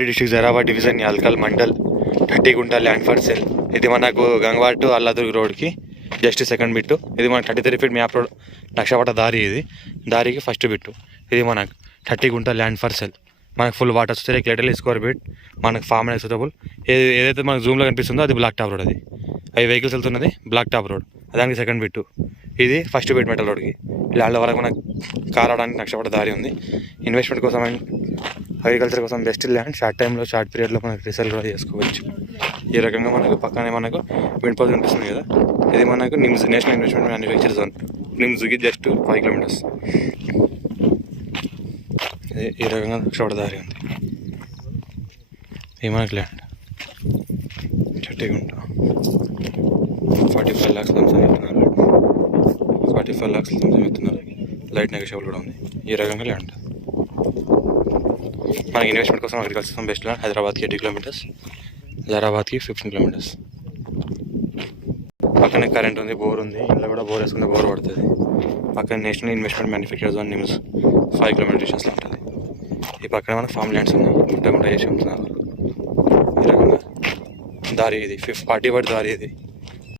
District Zaheerabad division Yalkal mandal 30 గుంట land for sale. ఇది మనకు గంగవాడ టు అల్లాదుర్గ్ రోడ్కి జస్ట్ సెకండ్ బిట్టు. ఇది మన 33 ఫీట్ మ్యాప్ రోడ్ లక్షపట దారి. ఇది దారికి ఫస్ట్ బిట్టు. ఇది మనకు 30 గుంట ల్యాండ్ ఫర్ సేల్. మనకు ఫుల్ వాటర్ వస్తే రెగ్యులేటర్ స్క్వేర్ ఫీట్ మనకు ఫార్మ్ అండ్ సూటబుల్. ఏదైతే మనకు జూమ్లో కనిపిస్తుందో అది బ్లాక్ టాప్ రోడ్. అది వెహికల్స్ వెళ్తున్నది బ్లాక్ టాప్ రోడ్. దానికి సెకండ్ బిట్టు. ఇది ఫస్ట్ బిట్ మెటల్ రోడ్కి. ల్యాండ్ వరకు మనకు కార్ అవడానికి లక్షపట దారి ఉంది. ఇన్వెస్ట్మెంట్ కోసం అండ్ అగ్రికల్చర్ కోసం బెస్ట్ ల్యాండ్. షార్ట్ టైంలో షార్ట్ పీరియడ్లో మనకు రీసేల్ కూడా చేసుకోవచ్చు. ఈ రకంగా మనకు పక్కనే మనకు విండ్ పవర్ కనిపిస్తుంది కదా, ఇది మనకు NIMZ national investment manufacture zone. నిమ్స్కి జస్ట్ 5 కిలోమీటర్స్. ఈ రకంగా లక్షపట దారి ఉంది. ఇది మనకు ల్యాండ్ 30 గుంట 45 lakhs చెప్తున్నారు. 45 lakhs చెప్తున్నారు. లైట్ నెగోషియబుల్ కూడా ఉంది. ఈ రకంగా ల్యాండ్ మనకి ఇన్వెస్ట్మెంట్ కోసం అగ్రికల్చర్ కోసం బెస్ట్ ల్యాండ్. హైదరాబాద్కి 80 కిలోమీటర్స్, జైరాబాద్కి 15 కిలోమీటర్స్. పక్కనే కరెంట్ ఉంది, బోర్ ఉంది. ఇంట్లో కూడా బోర్ వేసుకుంటే బోర్ పడుతుంది. పక్కన national investment manufacture zone NIMZ 5 kilometre డిస్టెన్స్లో ఉంటుంది. ఈ పక్కన మనకు ఫామ్ ల్యాండ్స్ ఉన్నాయి. గుంట గుంట చేసి అమ్ముతున్నారు. ఈ రకంగా దారి ఇది 40 ఫీట్ దారి. ఇది